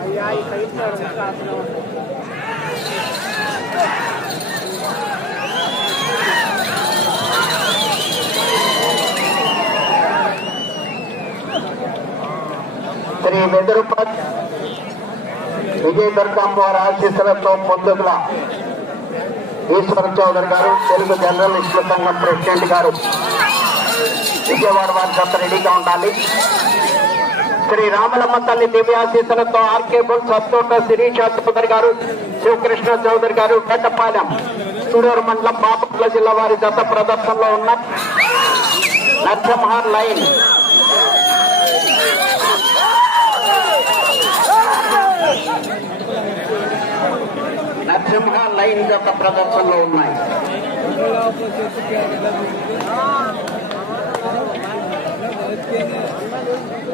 అయ్యా ఈ సైట్ అసలు శ్రీ వెదురుపత్ విజయ దుర్గమ్మ వారి ఆశీస్సులతో పొద్దుగల ఈశ్వర చౌదరి గారు తెలుగు జర్నలిస్టుల సంఘం ప్రెసిడెంట్ గారు. విజయవాడ వారి జత రెడీగా ఉండాలి. శ్రీ రామలమ్మ తల్లి దివ్యాశీసులతో ఆర్కే బుల్ సత్తోట శిరీష చౌదరి గారు శివకృష్ణ చౌదరి గారు పెద్దపాలెం సూడూరు మండలం బాపట్ల జిల్లా వారి జత ప్రదర్శనలో ఉన్న నరసింహార్ లైన్. నరసింహ లైన్ యొక్క ప్రదర్శనలో ఉన్నాయి.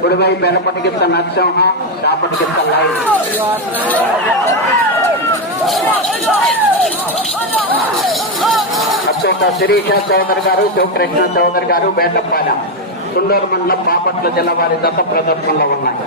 కుడివైపు వెనపటికిస్త నరసింహ దాపటికిస్త లైన్. అచ్చోట శిరీష చౌదరి గారు శివకృష్ణ చౌదరి గారు వేటపాలెం తుండూరు మండలం బాపట్ల జిల్లా వారి దత్త ప్రదర్శనలో ఉన్నాయి.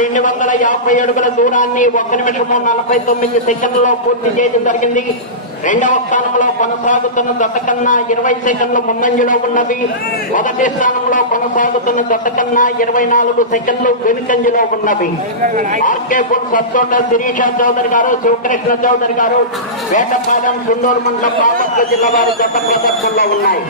రెండు వందల యాభై అడుగుల దూరాన్ని ఒక నిమిషము నలభై తొమ్మిది సెకండ్లలో పూర్తి చేయడం జరిగింది. రెండవ స్థానంలో కొనసాగుతున్న జత కన్నా ఇరవై సెకండ్లు ముందంజలో ఉన్నవి మొదటి స్థానంలో కొనసాగుతున్న జత కన్నా ఇరవై నాలుగు సెకండ్లు వెనుకంజలో ఉన్నవి ఆర్కే బుల్ శిరీష చౌదరి గారు శివకృష్ణ చౌదరి గారు వేటపాలెం చుండూరు మండలం బాపట్ల జిల్లా వారు గత ప్రదర్శనలో ఉన్నాయి.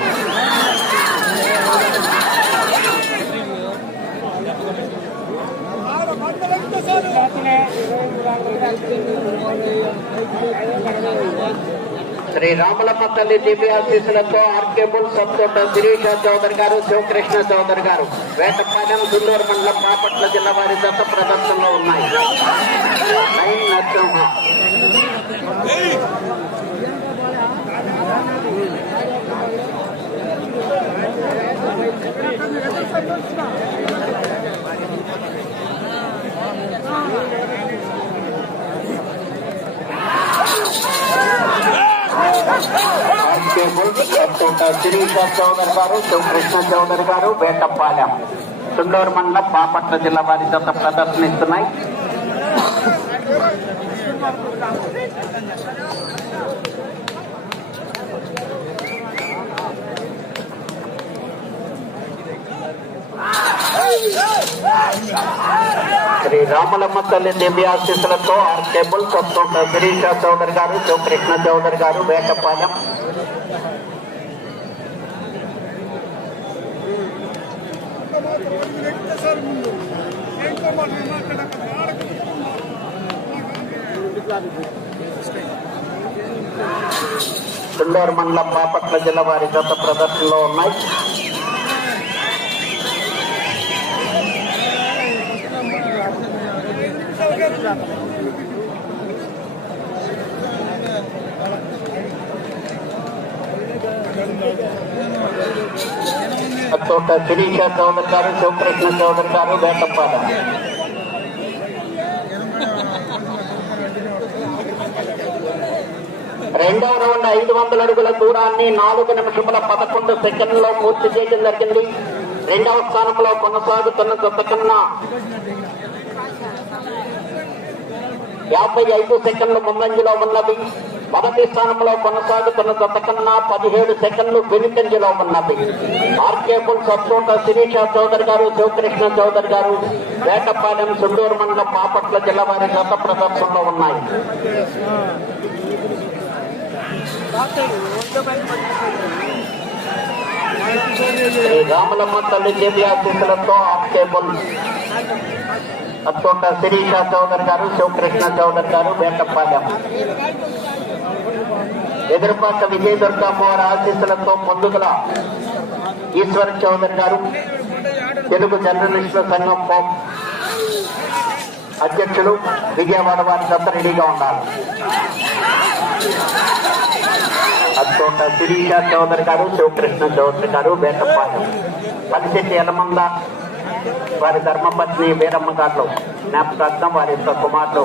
శ్రీ రామలమ్మ తల్లి దివ్యాశీసులతో ఆర్కేబుల్ సత్తోట శిరీష చౌదరి గారు శివకృష్ణ చౌదరి గారు వేటపాలెం దుల్లూరు మండలం బాపట్ల జిల్లా వారి దత్త ప్రదర్శనలో ఉన్నాయి. Nine Narasimha. RK bull Sattota Sirisha Chowdary గారు శివకృష్ణ చౌదరి గారు వేటపాలెం తుండూరు మండలం బాపట్ల జిల్లా వారి దత్త ప్రదర్శనిస్తున్నాయి శ్రీ రామలమ్మ తల్లి దివ్యాశీసులతో ఆర్కేబుల్ సత్తోట శిరీష చౌదరి గారు శివకృష్ణ చౌదరి గారు వేటపాలెం. పిల్లూరు మండలం బాపట్ల జిల్లా వారి గత ప్రదర్శనలో ఉన్నాయి. తోట శిరీష చౌదరి గారు శివకృష్ణ చౌదరి గారు వేటపాలెం. రెండవ రౌండ్ ఐదు వందల అడుగుల దూరాన్ని నాలుగు నిమిషముల పదకొండు సెకండ్లో పూర్తి చేయడం జరిగింది. రెండవ స్థానంలో కొనసాగుతున్న జత కన్నా యాభై ఐదు సెకండ్లు ముందంజలో ఉన్నవి. మొదటి స్థానంలో కొనసాగుతున్న జత కన్నా పదిహేడు సెకండ్లు వెనుకంజలో ఉన్నవి. ఆర్కేపుల్ సత్సూట శిరీష చౌదరి గారు శివకృష్ణ చౌదరి గారు వేటపాలెం సుండూరు మండలం పాపట్ల జిల్లా వారి గత ప్రదర్శనలో ఉన్నాయి. శ్రీ రామలమ్మ తల్లి అభితులతో ఆర్కేబుల్ అత్తోట శిరీష చౌదరి గారు శివకృష్ణ చౌదరి గారు వేటపాలెం ఎదురుపాక విజయ దుర్గమ్మవారి ఆశీస్సులతో ముందుగల ఈశ్వర్ చౌదరి గారు తెలుగు జర్నలిస్టుల సంఘం అధ్యక్షులు విజయవాడ వారి అంతా రెడీగా ఉన్నారు అత్తోట శిరీష చౌదరి గారు శివకృష్ణ చౌదరి గారు వేటపాలెం పలిశెట్టి ఎలమంద వారి ధర్మపత్ని వీరమ్మ గారు జ్ఞాపకార్థం వారి యొక్క కుమారులు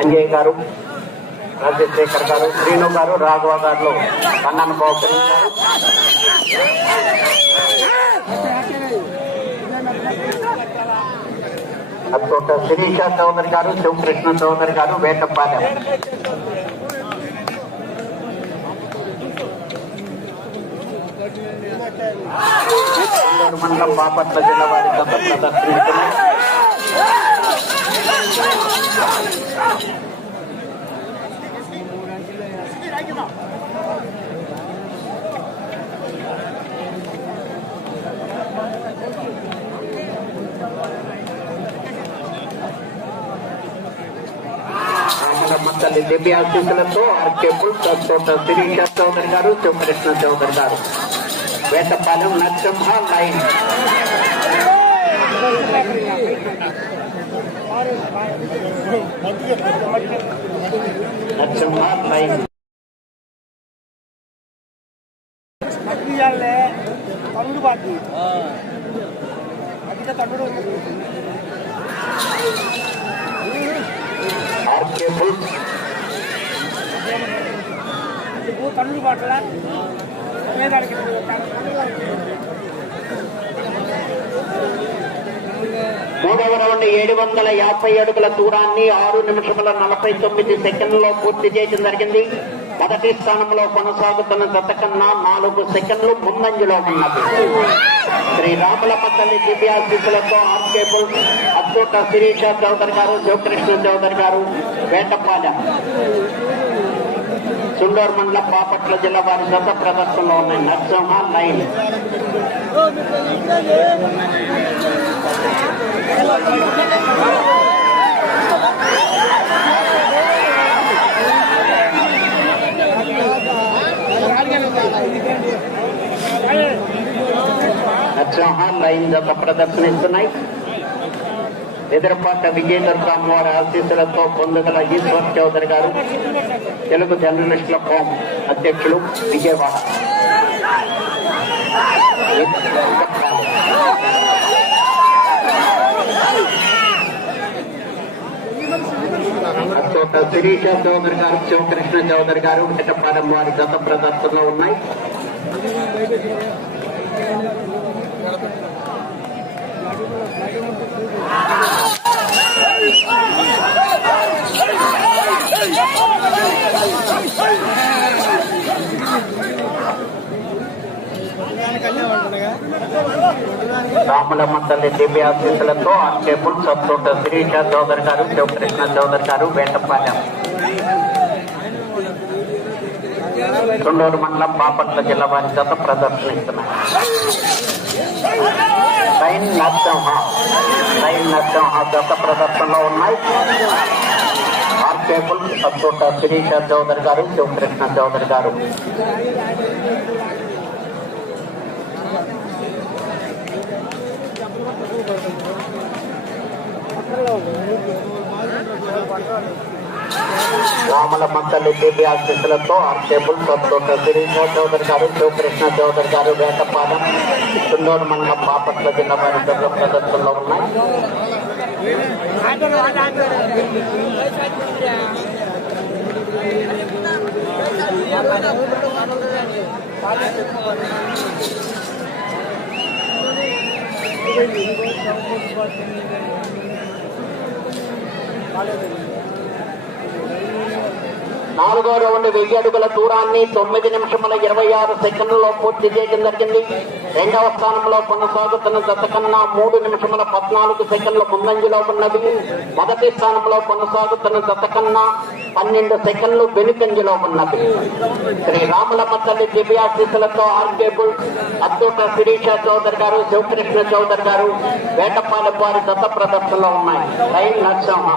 అంజయ్ గారు రాజశేఖర్ గారు శ్రీను గారు రాఘవ గారు కన్నను బహుకరించారు. అత్తోట శిరీష చౌదరి గారు శివకృష్ణ చౌదరి గారు వేటపాలెం. మండలం బాపట్ల జిల్లా వారి గత ఆఫీసులతో తల్లి దివ్యాశీసులతో ఆర్కే పుల్స్ తోట చౌదరి గారు శివకృష్ణ చౌదరి గారు. వేటపాలెం నరసింహ లైన్ నరసింహ లైన్ వందల యాభై అడుగుల దూరాన్ని ఆరు నిమిషముల నలభై తొమ్మిది సెకండ్లలో పూర్తి చేయడం జరిగింది. మొదటి స్థానంలో కొనసాగుతున్న జతకన్నా నాలుగు సెకండ్లు ముందంజలో ఉన్నది. శ్రీ రాములమ్మ తల్లి దివ్యాశీసులతో ఆర్కేబుల్ అద్దూట శిరీష చౌదరి గారు శివకృష్ణ చౌదరి గారు వేటపాలెం. సుండూరు మండలం బాపట్ల జిల్లా వారి గత ప్రదర్శనలో ఉన్నాయి. నరసింహ నరసింహ లైన్ జత ప్రదర్శనిస్తున్నాయి. ఎదురుపాట విజేందర్ స్వామి వారి ఆశీస్సులతో పొందగల ఈశ్వర్ చౌదరి గారు తెలుగు జర్నలిస్టుల ఫోరం అధ్యక్షులు విజయవాడ. అశోక శిరీష చౌదరి గారు శివకృష్ణ చౌదరి గారు వెంకటపాలెం వారి గత ప్రదర్శనలో ఉన్నాయి రాములమ్మ తల్లి దివ్యాశీసులతో ఆర్కేపుల్ సత్తోట శిరీష చౌదరి గారు శివకృష్ణ చౌదరి గారు వేటపాలెం. తుండూరు మండలం బాపట్ల జిల్లా వారి చేత ప్రదర్శనిస్తున్నారు సైన్ నరసింహ లైన్ నరసింహ గత ప్రదర్శనలో ఉన్నాయి. ఆర్కేపుల్ సత్తోట శిరీష చౌదరి గారు శివకృష్ణ చౌదరి గారు. రామలమ్మ తల్లి టీపీ ఆశీస్సులతో ఆర్కేబుల్ సత్తోట శిరీష చౌదరి గారు శివకృష్ణ చౌదరి గారు వేటపాలెం చుండూరు మండలం బాపట్ల జిల్లా వారి గత ప్రదర్శనలో ఉన్నాయి. నాలుగో రౌండ్ వెయ్యి అడుగుల దూరాన్ని తొమ్మిది నిమిషముల ఇరవై ఆరు సెకండ్లలో పూర్తి చేయడం జరిగింది. రెండవ స్థానంలో కొనసాగుతున్న జత కన్నా మూడు నిమిషముల పద్నాలుగు సెకండ్ల ముందంజలో ఉన్నది. మొదటి స్థానంలో కొనసాగుతున్న జత కన్నా పన్నెండు సెకండ్లు వెనుకంజలో ఉన్నది. శ్రీ రాములమ్మ తల్లి దివ్యాశీసులతో ఆర్కేబుల్ అద్భుత శిరీష చౌదరి గారు శివకృష్ణ చౌదరి గారు వేటపాలెం వారి దత్త ప్రదర్శనలో ఉన్నాయి. రైన్ నరసింహ.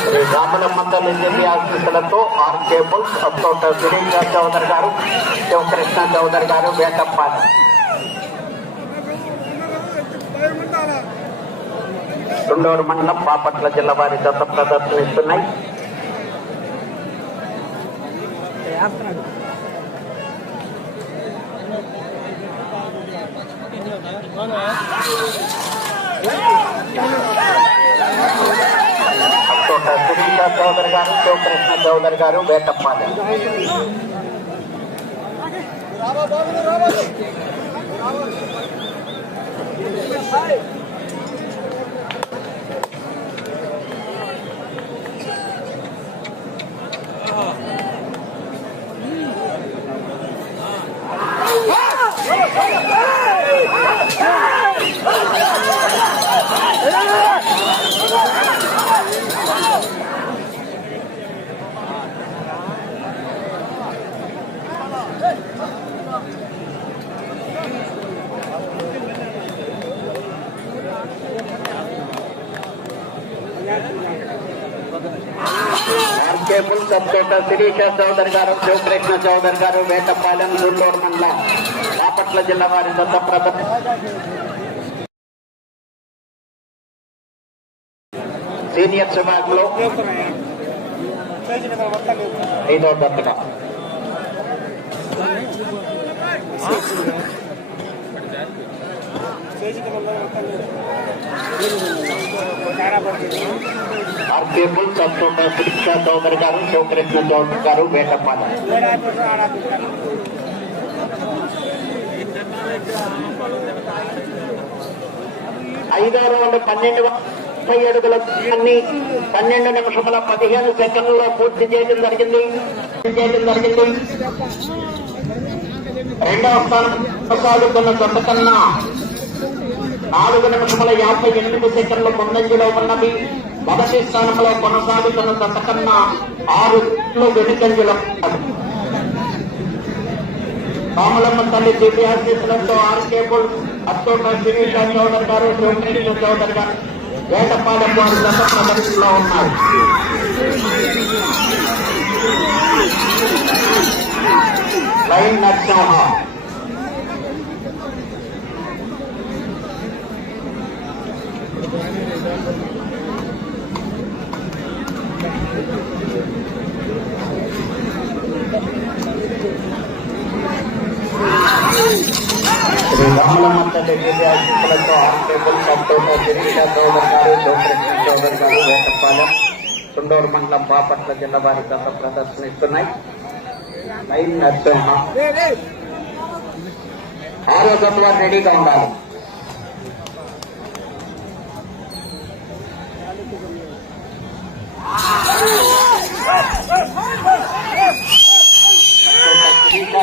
శ్రీ రాములమ్మ తల్లి దివ్యాశీసులతో R K bulls Attota Chowdary గారు శివకృష్ణ చౌదరి గారు వేటపాలెం రెండవ మండలం బాపట్ల జిల్లా వారి దత్త ప్రదర్శనిస్తున్నాయి. వేస్తున్నాడు అత్తోట శిరీష చౌదరి గారు శివకృష్ణ చౌదరి గారు వేటప్పాలెం ఆర్ శిరీష చౌదరి గారు శివకృష్ణ చౌదరి గారు వేటపాలెం గుంటూరు మండలం బాపట్ల జిల్లా వారి దత్త ప్రదర్శన. సీనియర్స్ విభాగంలో లేపుతున్నాయా చేసిన మీద మొత్తం ఐదో దత్తగా. చేసిన మీద మొత్తం చౌదరి గారు శివకృష్ణ చౌదరి గారు వేటపాలెం. ఏడాది ఆడాలి ఐదో రౌండ్ పన్నెండు ముప్పై అడుగుల దూరాన్ని పన్నెండు నిమిషముల పదిహేను సెకండ్లలో పూర్తి చేయడం జరిగింది. చేయడం జరిగింది. రెండవ స్థానం కొనసాగుతున్న జత కన్నా నాలుగు నిమిషముల యాభై ఎనిమిది సెకండ్లు ముందంజలో ఉన్నవి మొదటి స్థానంలో కొనసాగుతున్న జత కన్నా ఆరు వెనుకంజలో ఉన్నది. రామలమ్మ తల్లి దివ్యాశీసులతో ఆర్కే బుల్ అత్తోట శిరీష చౌదరి గారు శివకృష్ణ చౌదరి గారు వేటపాలెం వారు దశ ప్రదర్శనలో ఉన్నారు. లైన్ నరసింహ. శ్రీ రామలమ్మ తల్లి దివ్యాశీసులతో R K bull Attota Sirisha Chowdary గారు శివకృష్ణ చౌదరి గారు వేటపాలెం తుండూరు మండలం బాపట్ల జిల్లా వారి దశ ప్రదర్శనిస్తున్నాయి లైన్ నరసింహ ఆరో జత వారు రెడీగా ఉండాలి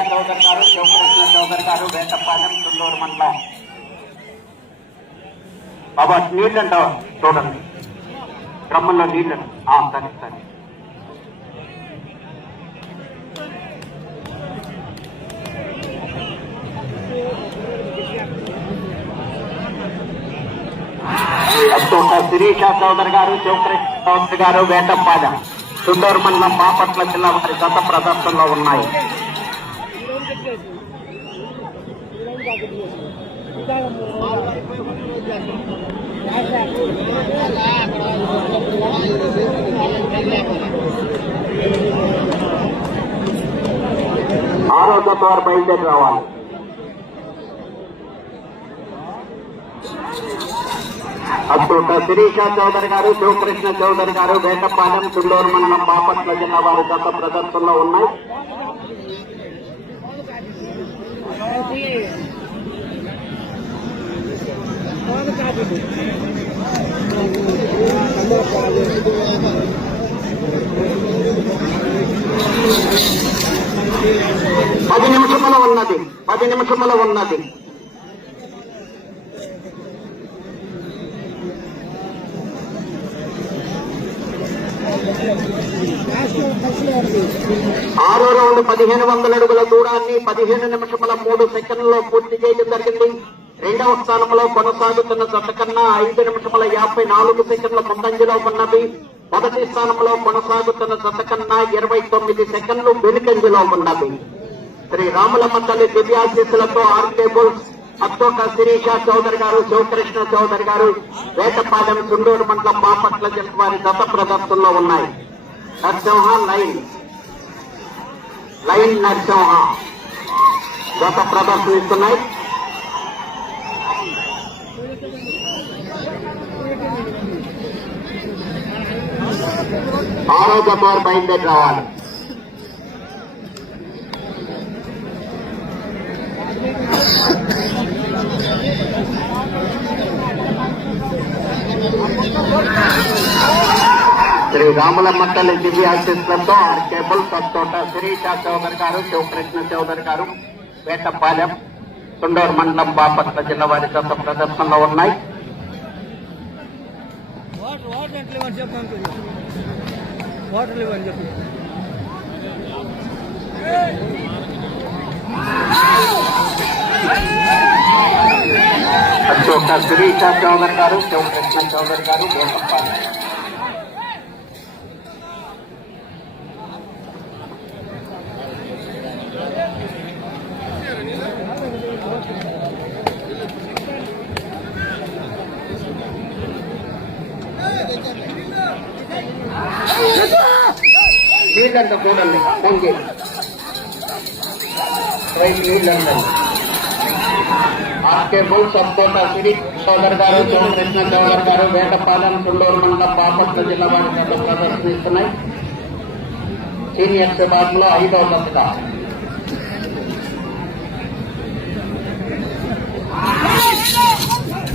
చౌదరి గారు శివకృష్ణ చౌదరి గారు వేటపాలెం తుండూరు మండలం బాబా నీళ్ళు అంటావా చూడండి క్రమంలో నీళ్ళు ఆ, సరే సరే శిరీష చౌదరి గారు శివకృష్ణ చౌదరి గారు వేటపాలెం చుండూరు మండలం బాపట్ల జిల్లా వారి గత ప్రదర్శనలో ఉన్నాయి. ఆరో జత వారు బయలుదేరి రావాలి. అప్పుడు శిరీష చౌదరి గారు శివకృష్ణ చౌదరి గారు వేటపాలెం చుండూరు మండలం బాపట్ల జిల్లా వారి గత ప్రదర్శనలో ఉన్నాయి. పది నిమిషముల ఉన్నది పది నిమిషముల ఉన్నది. ఆరో రౌండ్ పదిహేను వందల అడుగుల దూరాన్ని పదిహేను నిమిషముల మూడు సెకండ్లలో పూర్తి చేయడం జరిగింది. రెండవ స్థానంలో కొనసాగుతున్న జత కన్నా ఐదు నిమిషముల యాభై నాలుగు సెకండ్ల ముందంజలో ఉన్నది. మొదటి స్థానంలో కొనసాగుతున్న జత కన్నా ఇరవై తొమ్మిది సెకండ్లు వెనుకంజలో ఉన్నది. శ్రీ రాములమ్మ తల్లి దివ్యాశీస్సులతో ఆర్కే బుల్స్ అత్తోక శిరీష చౌదరి గారు శివకృష్ణ చౌదరి గారు వేటపాలెం చుండూరు మండలం బాపట్ల జిల్లా వారి గత ప్రదర్శనలో ఉన్నాయి. నరసింహ లైన్. లైన్ నర్సింహ. గత ప్రదర్శనిస్తున్నాయి ఆరో జత బయలుదేరి రావాలి. రాములమ్మ తల్లి దివ్య ఆశీస్సులతో కేబుల్ సత్తోట శిరీష చౌదరి గారు శివకృష్ణ చౌదరి గారు వేటపాలెం తుండూరు మండలం బాపట్ల జిల్లా వారి గత ప్రదర్శనలో ఉన్నాయి. అశోక శిరీష చౌదరి గారు శివకృష్ణ చౌదరి గారు వేటపాలెం. నీళ్ళంత చూడండి పొంగి రైతు నీళ్ళండి ఆర్కే బుల్ సబ్కోట సిరి చౌదరి గారు శివకృష్ణ చౌదరి గారు వేటపాలెం చుండూరు మండలం బాపట్ల జిల్లా వారి గత ప్రదర్శనిస్తున్నాయి సీనియర్ విభాగంలో ఐదవ దశగా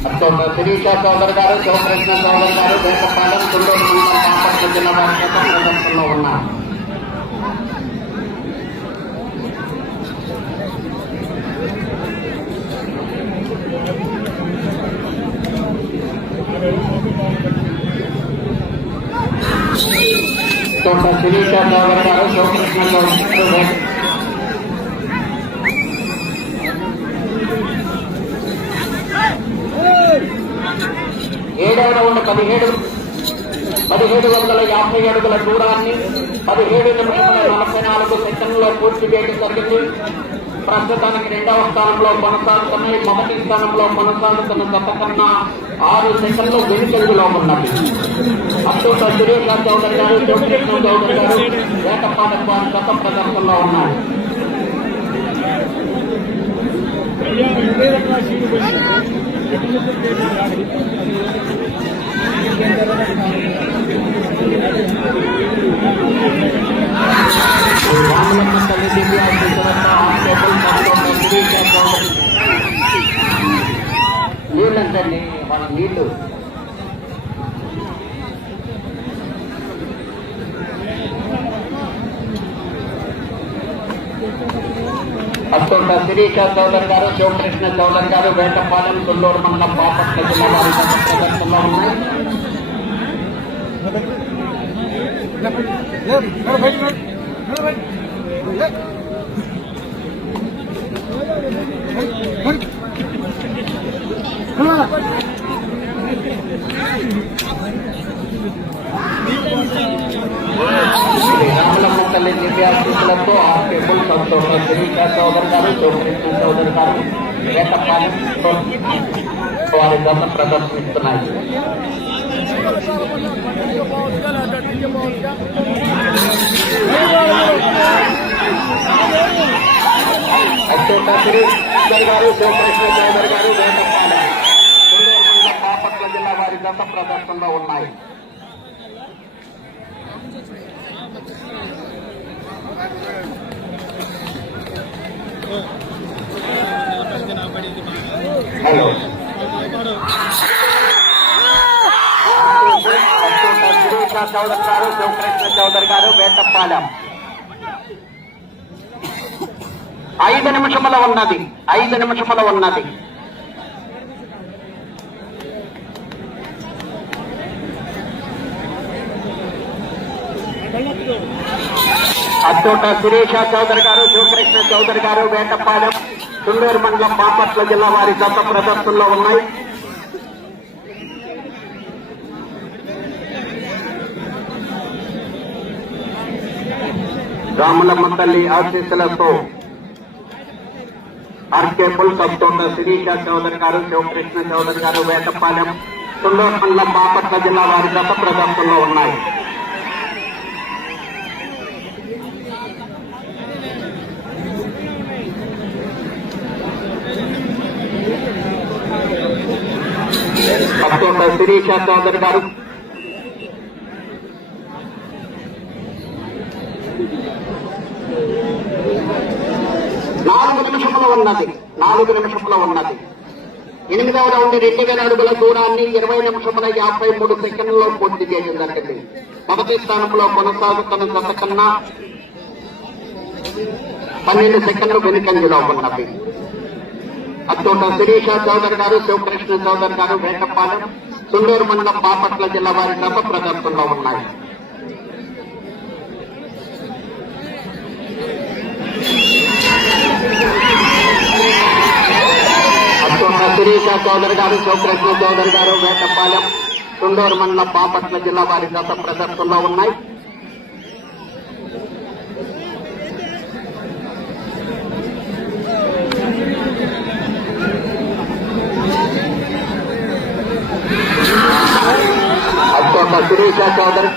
అత్తోట శిరీష చౌదరి గారు శివకృష్ణ చౌదరి గారు వేటపాలెం చుండూరు మండలం బాపట్ల జిల్లా వారి గత ప్రదర్శనలో ఉన్నారు తోట శిరీష చౌదరి గారు శివకృష్ణ ఏడవ రౌండ్ పదిహేడు పదిహేడు వందల యాభై అడుగుల దూరాన్ని పదిహేడు నిమిషాల నలభై నాలుగు సెకండ్లో పూర్తి చేయడం జరిగింది. ప్రస్తుతానికి రెండవ స్థానంలో కొనసాగుతున్నాయి మొదటి స్థానంలో కొనసాగుతున్న గత కన్నా ఆరు సెకండ్లు వెనుకందులో ఉన్నది. అత్తోట సురేష చౌదరి గారు శివకృష్ణ చౌదరి గారు వేటపాలెం వారి గత ప్రదర్శనలో ఉన్నారు. శ్రీ రాములమ్మ తల్లి దివ్య ఆశీస్సులతో హాస్పిటల్ పట్టుకున్న నీళ్ళంతండి వాళ్ళ నీళ్ళు అత్తోట శిరీష చౌదరి గారు శివకృష్ణ చౌదరి గారు వేటపాలెం తుల్లూరు మండలం బాపట్ల జిల్లా వారి ప్రదర్శనలో ఉన్నాయి తల్లి దివ్యాశీసులతో ఆర్కేబుల్ సంతోష శిరీష చౌదరి గారు శివకృష్ణ చౌదరి గారు వేటపాలెం వారి గత ప్రదర్శిస్తున్నాయి అశోక గారు శివకృష్ణ ప్రదర్శనలో ఉన్నాయి హలో శిరీష చౌదరి గారు శివకృష్ణ చౌదరి గారు వేటపాలెం. ఐదు నిమిషముల ఉన్నది ఐదు నిమిషముల ఉన్నది. అత్తోట సురేష చౌదరి గారు శివకృష్ణ చౌదరి గారు వేటపాలెం తుండూరు మండలం బాపట్ల జిల్లా వారి గత ప్రదర్శనలో ఉన్నాయి. రాములమ్మ తల్లి ఆశీస్సులతో ఆర్కే పుల్ సబ్తోట శిరీష చౌదరి గారు శివకృష్ణ చౌదరి గారు వేటపాలెం తుండూరు బాపట్ల జిల్లా వారి గత ప్రదర్శనలో ఉన్నాయి. సబ్తోట శిరీష చౌదరి గారు నాలుగు నిమిషముల ఉన్నది నాలుగు నిమిషముల ఉన్నది. ఎనిమిదవ రౌండ్ రెండు వేల అడుగుల దూరాన్ని ఇరవై నిమిషముల యాభై మూడు సెకండ్లలో పూర్తి చేసిందండి మొదటి స్థానంలో కొనసాగుతున్న జత కన్నా పన్నెండు సెకండ్లు వెనుకంజలో ఉన్నది. అత్తోట శిరీష చౌదరి గారు శివకృష్ణ చౌదరి గారు వేటపాలెం సుండూరు మండలం బాపట్ల జిల్లా వారి గత ప్రదర్శనలో ఉన్నాయి అత్తోట శిరీష చౌదరి గారు శివకృష్ణ చౌదరి గారు వేటపాలెం తుండూరు మండలం బాపట్ల జిల్లా వారి గత ప్రదర్శనలో ఉన్నాయి. అత్తోట శిరీష చౌదరి.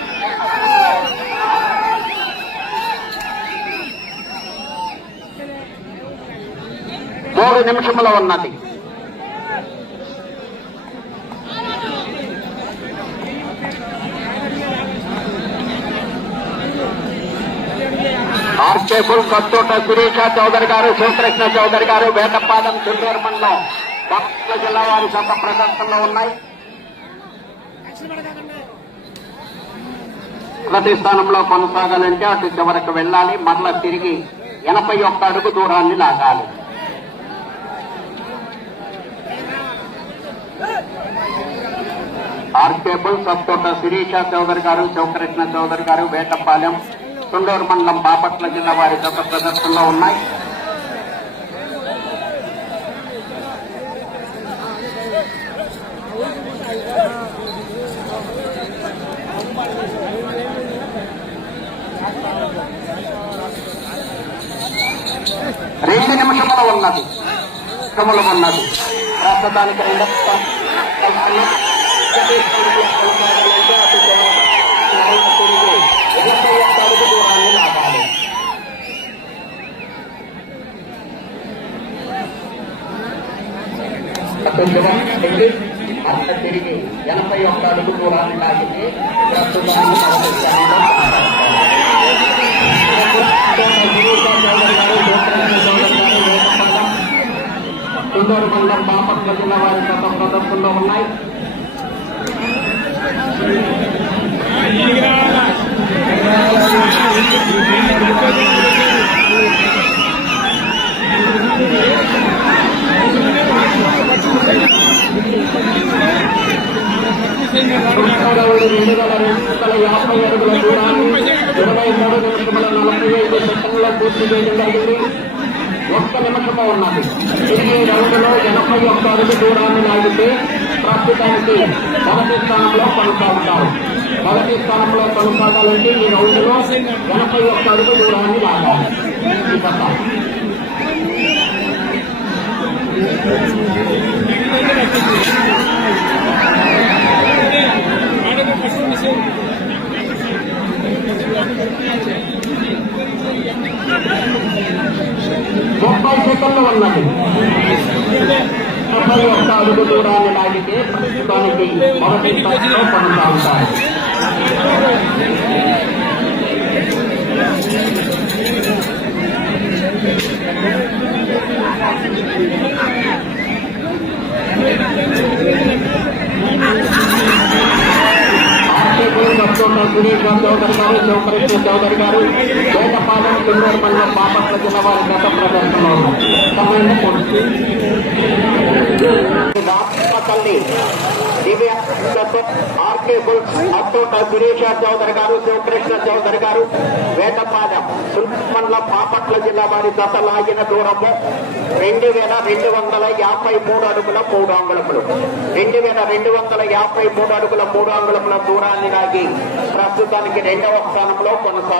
మూడు నిమిషంలో ఉన్నది. ఆర్చేపుల్ కత్తోట సురేష చౌదరి గారు శివకృష్ణ చౌదరి గారు వేటపాలెం చుండూరు మండలం బాపట్ల జిల్లా వారి సొంత ప్రదర్శనలో ఉన్నాయి. ప్రతి స్థానంలో కొనసాగాలంటే అటు చివరకు వెళ్ళాలి మరలా తిరిగి ఎనభై ఒక్క అడుగు దూరాన్ని లాగాలి. ఆర్కేబుల్ సత్తోట శిరీష చౌదరి గారు శివకృష్ణ చౌదరి గారు వేటపాలెం తుండూరు మండలం బాపట్ల జిల్లా వారి గత ప్రదర్శనలో ఉన్నాయి రెండు నిమిషముల ఉన్నది నిమిషములు ఉన్నది ప్రస్తుతానికి రెండు స్థానాలు ఒకటి స్థానంలో కొనసాగాలంటే అటు చివరకు తిరిగి ఎనభై ఒక్క అడుగు దూరాన్ని లాగాలి అటు చివరికి అట్ట తిరిగి ఎనభై ఒక్క అడుగు దూరాన్ని లాగితే ప్రస్తుతానికి మొదటి స్థానంలో తుండూరు మండలం బాపట్ల జిల్లా వారి గత ప్రదర్శనలో ఉన్నాయి మూడవది రెండు ఒక్క నిమిషము ఉన్నది తిరిగి రౌండ్లో ఎనభై ఒక్క అడుగు దూరాన్ని లాగితే ప్రస్తుతానికి మొదటి స్థానంలో కొనసాగుతారు మొదటి స్థానంలో కొనసాగాలంటే ఈ రౌండ్లో ఎనభై ఒక్క అడుగు దూరాన్ని లాగాలి ముప్పై సెకండ్లు ఉన్నది నలభై ఒక్క అడుగు దూరాన్ని లాగితే ప్రస్తుతానికి మొదటి స్థానంలో కొనసాగుతారు వారి గత ప్రదర్శనలో సమయం పూర్తి. రామతల్లి ఆర్కే బుల్స్ అత్తోట సురేషా చౌదరి గారు శివకృష్ణ చౌదరి గారు వేటపాలెం సుల్మండ్ల పాపట్ల జిల్లా వారి దశ లాగిన దూరము రెండు వేల రెండు వందల యాభై మూడు అడుగుల మూడు అంగుళములు. రెండు వేల రెండు వందల యాభై మూడు అడుగుల మూడు అంగుళముల దూరాన్ని లాగి ప్రస్తుతానికి రెండవ స్థానంలో కొనసాగుతుంది.